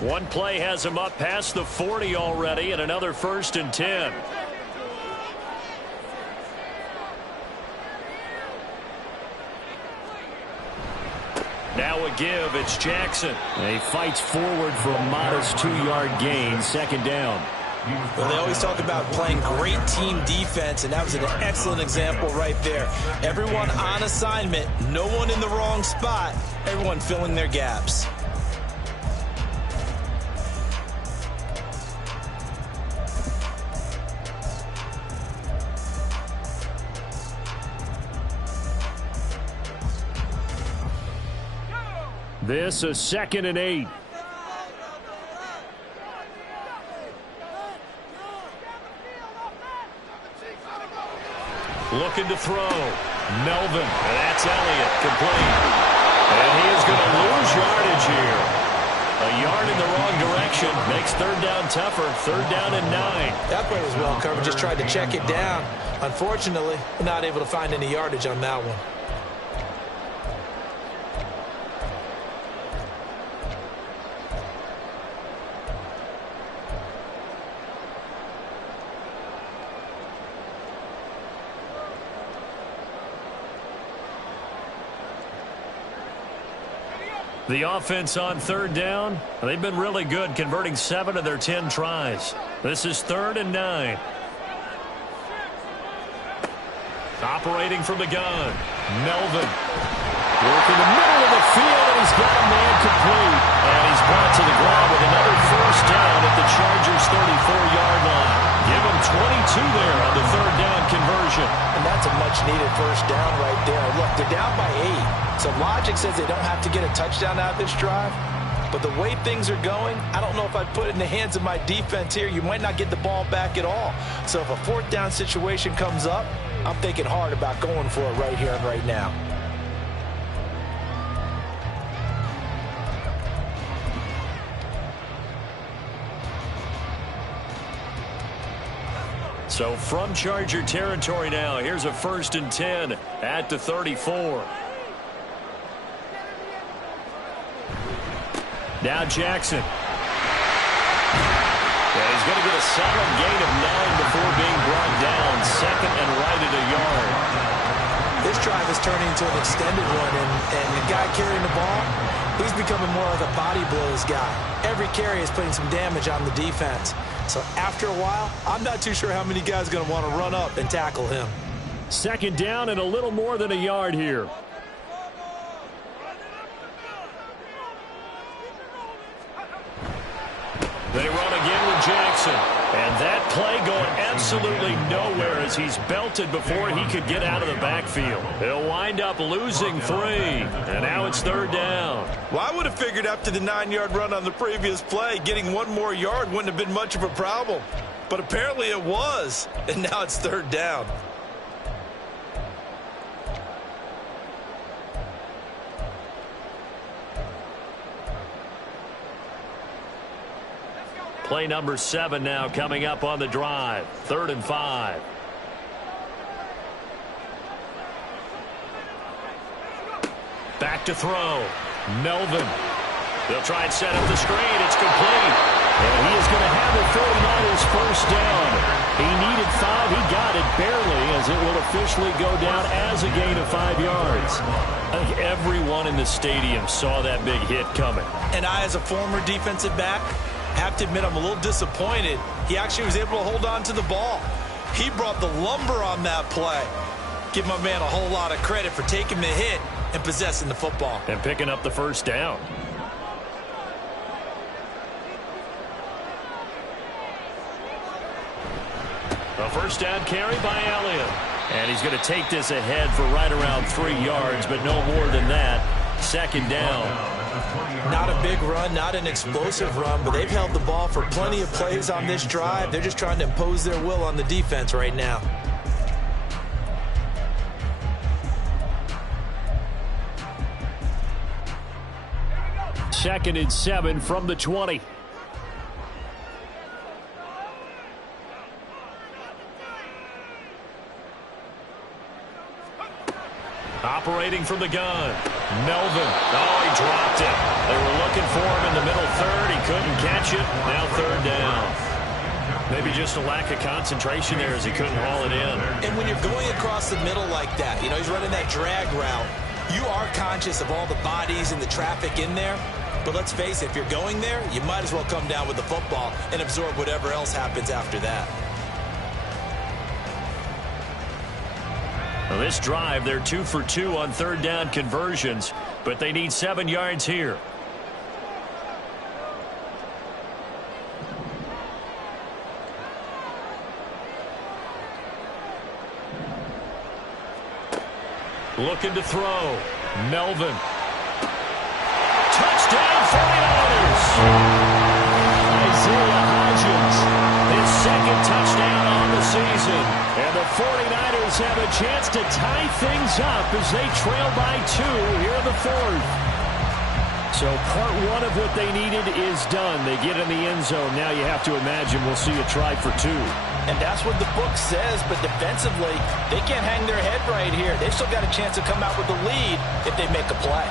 One play has him up past the 40 already, and another 1st and 10. Now a give. It's Jackson. He fights forward for a modest 2-yard gain. 2nd down. Well, they always talk about playing great team defense, and that was an excellent example right there. Everyone on assignment, no one in the wrong spot, everyone filling their gaps. This is 2nd and 8. Looking to throw. Melvin. That's Elliott. Complete. And he is going to lose yardage here. A yard in the wrong direction. Makes 3rd down tougher. 3rd down and 9. That play was well covered. Just tried to check it down. Unfortunately, not able to find any yardage on that one. The offense on 3rd down, they've been really good, converting 7 of their 10 tries. This is 3rd and 9. Operating from the gun, Melvin. Working the middle of the field, and he's got a man complete. And he's brought to the ground with another 1st down at the Chargers' 34-yard line. Give him 22 there on the 3rd down conversion. And that's a much-needed 1st down right there. Look, they're down by 8. So logic says they don't have to get a touchdown out of this drive. But the way things are going, I don't know if I'd put it in the hands of my defense here. You might not get the ball back at all. So if a 4th down situation comes up, I'm thinking hard about going for it right here and right now. So from Charger territory now, here's a 1st and 10 at the 34. Now Jackson. And he's going to get a solid gain of 9 before being brought down. 2nd and right at a yard. This drive is turning into an extended one, and the guy carrying the ball, he's becoming more like a body blows guy. Every carry is putting some damage on the defense. So after a while, I'm not too sure how many guys are going to want to run up and tackle him. 2nd down and a little more than a yard here. They run again with Jackson. And that play going absolutely nowhere as he's belted before he could get out of the backfield. He'll wind up losing 3. And now it's 3rd down. Well, I would have figured after the 9-yard run on the previous play, getting 1 more yard wouldn't have been much of a problem. But apparently it was. And now it's 3rd down. Play number 7 now coming up on the drive. 3rd and 5. Back to throw. Melvin. They'll try and set up the screen. It's complete. And he is going to have the 49ers 1st down. He needed 5. He got it barely as it will officially go down as a gain of 5 yards. I think everyone in the stadium saw that big hit coming. And I, as a former defensive back, have to admit I'm a little disappointed. He actually was able to hold on to the ball. He brought the lumber on that play. Give my man a whole lot of credit for taking the hit and possessing the football. And picking up the 1st down. A 1st down carry by Elliott. And he's going to take this ahead for right around 3 yards, but no more than that. 2nd down. Not a big run, not an explosive run, but they've held the ball for plenty of plays on this drive. They're just trying to impose their will on the defense right now. Second and 7 from the 20. Operating from the gun. Melvin. Oh, he dropped it. They were looking for him in the middle 3rd. He couldn't catch it. Now 3rd down. Maybe just a lack of concentration there as he couldn't haul it in. And when you're going across the middle like that, you know, he's running that drag route, you are conscious of all the bodies and the traffic in there. But let's face it, if you're going there, you might as well come down with the football and absorb whatever else happens after that. Well, this drive, they're 2 for 2 on 3rd down conversions, but they need 7 yards here. Looking to throw. Melvin. down, 49ers. Isaiah Hodgins, his second touchdown on the season. And the 49ers have a chance to tie things up as they trail by 2 here in the fourth. So part one of what they needed is done. They get in the end zone. Now you have to imagine we'll see a try for 2. And that's what the book says, but defensively, they can't hang their head right here. They've still got a chance to come out with the lead if they make a play.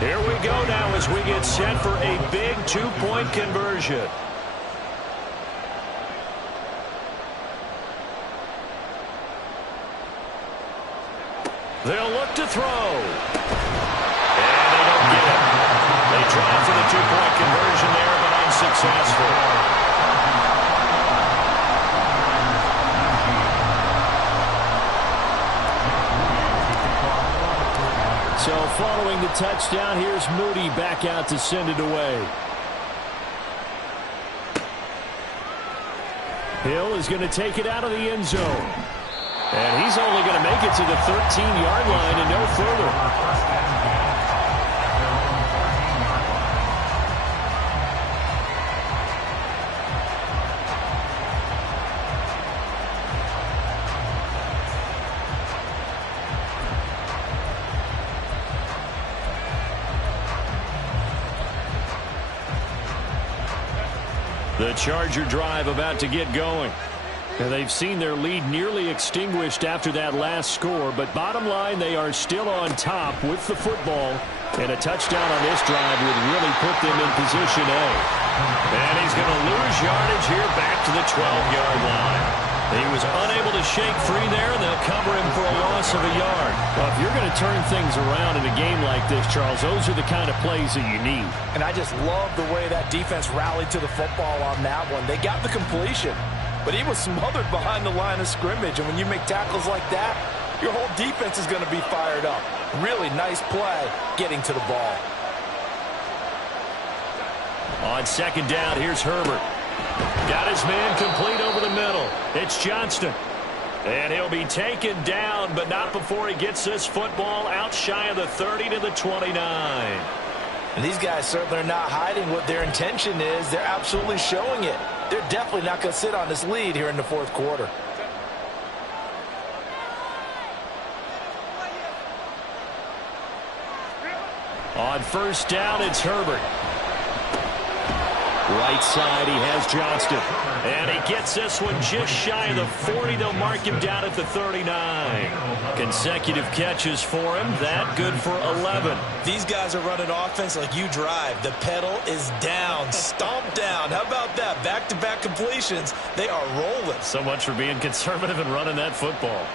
Here we go now as we get set for a big 2-point conversion. They'll look to throw. And they don't get it. They try for the 2-point conversion there, but unsuccessful. So following the touchdown, here's Moody back out to send it away. Hill is going to take it out of the end zone. And he's only going to make it to the 13-yard line and no further. The Charger drive about to get going. And they've seen their lead nearly extinguished after that last score, but bottom line, they are still on top with the football, and a touchdown on this drive would really put them in position A. And he's going to lose yardage here back to the 12-yard line. He was unable to shake free there, and they'll cover him for a loss of a yard. Well, if you're going to turn things around in a game like this, Charles, those are the kind of plays that you need. And I just love the way that defense rallied to the football on that one. They got the completion, but he was smothered behind the line of scrimmage. And when you make tackles like that, your whole defense is going to be fired up. Really nice play getting to the ball. On second down, here's Herbert. Got his man complete over the middle. It's Johnston. And he'll be taken down, but not before he gets this football out shy of the 30 to the 29. And these guys certainly are not hiding what their intention is. They're absolutely showing it. They're definitely not going to sit on this lead here in the fourth quarter. On first down, it's Herbert. Right side, he has Johnston. And he gets this one just shy of the 40. They'll mark him down at the 39. Consecutive catches for him. That good for 11. These guys are running offense like you drive. The pedal is down, stomped down. How about that? Back-to-back completions. They are rolling. So much for being conservative and running that football.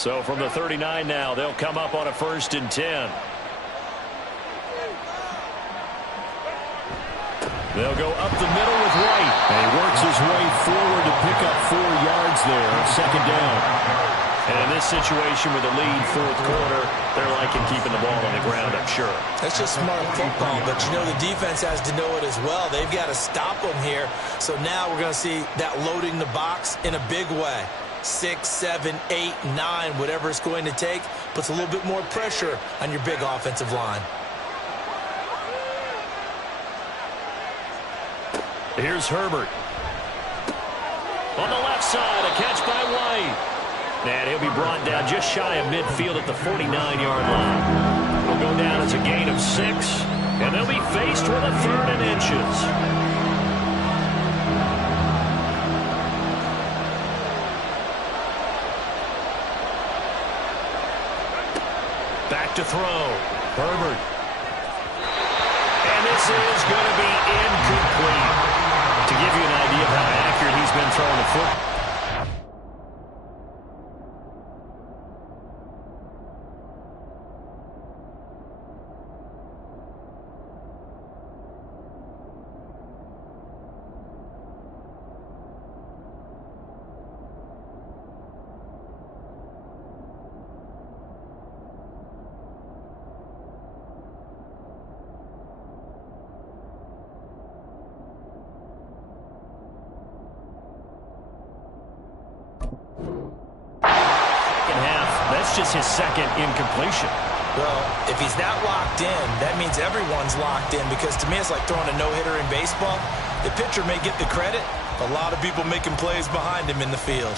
So from the 39 now, they'll come up on a 1st and 10. They'll go up the middle with White. And he works his way forward to pick up 4 yards there. Second down. And in this situation with the lead, fourth quarter, they're liking keeping the ball on the ground, I'm sure. That's just smart football, but you know the defense has to know it as well. They've got to stop them here. So now we're going to see that loading the box in a big way. 6, 7, 8, 9, whatever it's going to take, puts a little bit more pressure on your big offensive line. Here's Herbert. On the left side, a catch by White. And he'll be brought down just shy of midfield at the 49-yard line. Will go down as a gain of 6, and they'll be faced with a 3rd and inches. Back to throw. Herbert. And this is going to be incomplete. To give you an idea of how accurate he's been throwing the football. just his second incompletion. Well, if he's not locked in, that means everyone's locked in, because to me it's like throwing a no-hitter in baseball. The pitcher may get the credit, a lot of people making plays behind him in the field.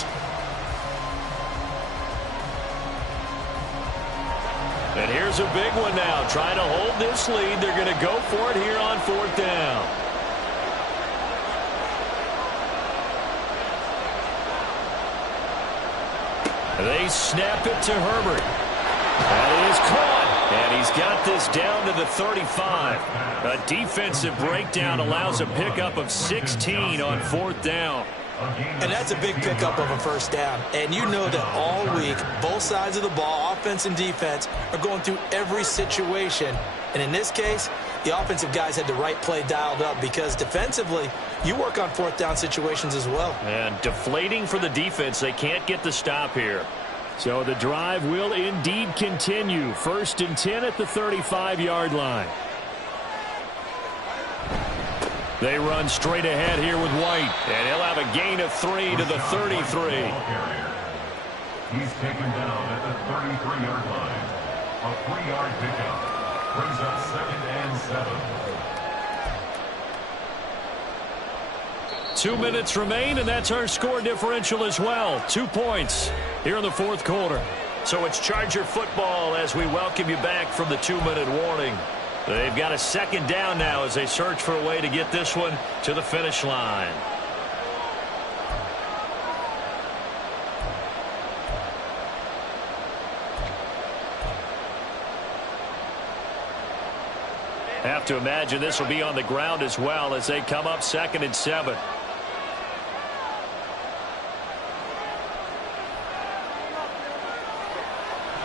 And here's a big one now. Trying to hold this lead. They're going to go for it here on 4th down. They snap it to Herbert. That is caught. And he's got this down to the 35. A defensive breakdown allows a pickup of 16 on 4th down. And that's a big pickup of a first down. And you know that all week, both sides of the ball, offense and defense, are going through every situation. And in this case, the offensive guys had the right play dialed up, because defensively, you work on 4th down situations as well. And deflating for the defense. They can't get the stop here. So the drive will indeed continue. 1st and 10 at the 35-yard line. They run straight ahead here with White. And he'll have a gain of 3 to the 33. He's taken down at the 33-yard line. A 3-yard pickup brings up 2nd and 7. 2 minutes remain, and that's our score differential as well. 2 points here in the 4th quarter. So it's Charger football as we welcome you back from the 2-minute warning. They've got a 2nd down now as they search for a way to get this one to the finish line. Have to imagine this will be on the ground as well as they come up 2nd and 7.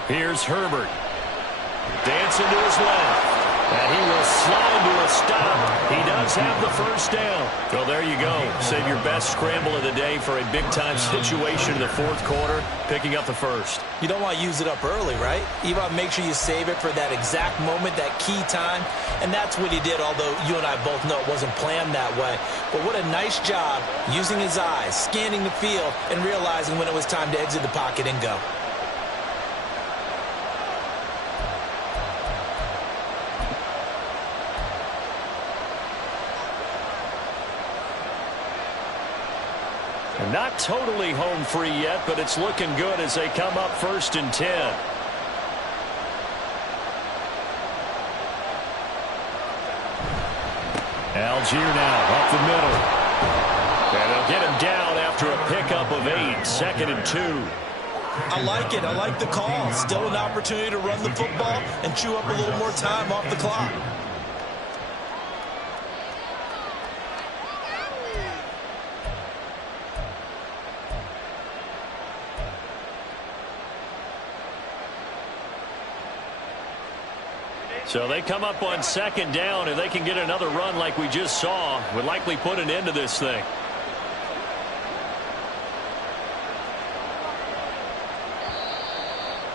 Here's Herbert. Dancing to his left. And he will slide to a stop. He does have the first down. Well, there you go. Save your best scramble of the day for a big-time situation in the 4th quarter, picking up the first. You don't want to use it up early, right? You want to make sure you save it for that exact moment, that key time. And that's what he did, although you and I both know it wasn't planned that way. But what a nice job using his eyes, scanning the field, and realizing when it was time to exit the pocket and go. Not totally home free yet, but it's looking good as they come up 1st and 10. Algier now up the middle. And they'll get him down after a pickup of 8. 2nd and 2. I like it. I like the call. Still an opportunity to run the football and chew up a little more time off the clock. So they come up on 2nd down, and they can get another run like we just saw. Would likely put an end to this thing.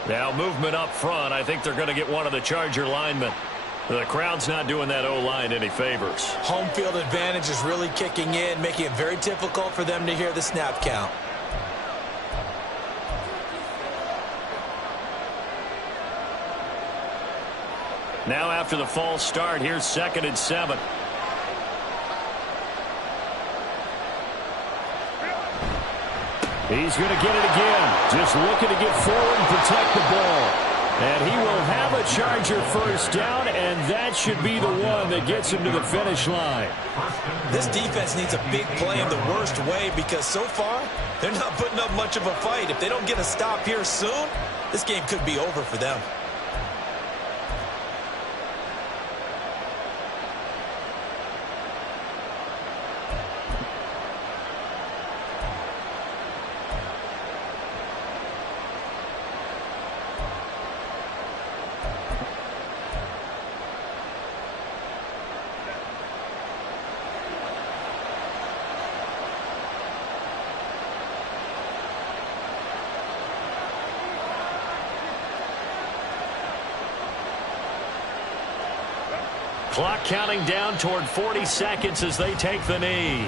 Now movement up front. I think they're going to get one of the Charger linemen. The crowd's not doing that O-line any favors. Home field advantage is really kicking in, making it very difficult for them to hear the snap count. Now after the false start, here's 2nd and 7. He's going to get it again. Just looking to get forward and protect the ball. And he will have a Charger first down, and that should be the one that gets him to the finish line. This defense needs a big play in the worst way, because so far, they're not putting up much of a fight. If they don't get a stop here soon, this game could be over for them. Clock counting down toward 40 seconds as they take the knee.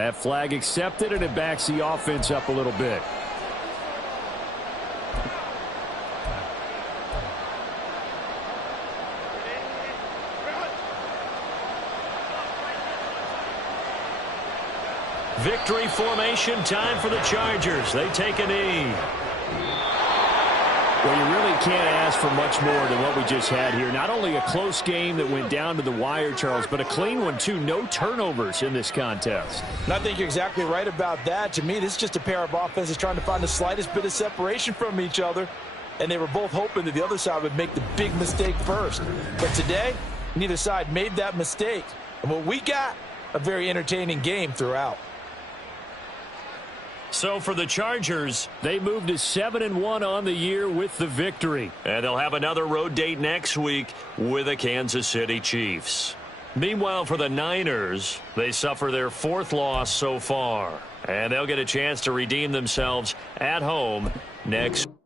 That flag accepted, and it backs the offense up a little bit. Victory formation time for the Chargers. They take a knee. Well, you really can't ask for much more than what we just had here. Not only a close game that went down to the wire, Charles, but a clean one, too. No turnovers in this contest. And I think you're exactly right about that. To me, this is just a pair of offenses trying to find the slightest bit of separation from each other. And they were both hoping that the other side would make the big mistake first. But today, neither side made that mistake. And what we got, a very entertaining game throughout. So for the Chargers, they moved to 7-1 on the year with the victory. And they'll have another road date next week with the Kansas City Chiefs. Meanwhile, for the Niners, they suffer their 4th loss so far. And they'll get a chance to redeem themselves at home next week.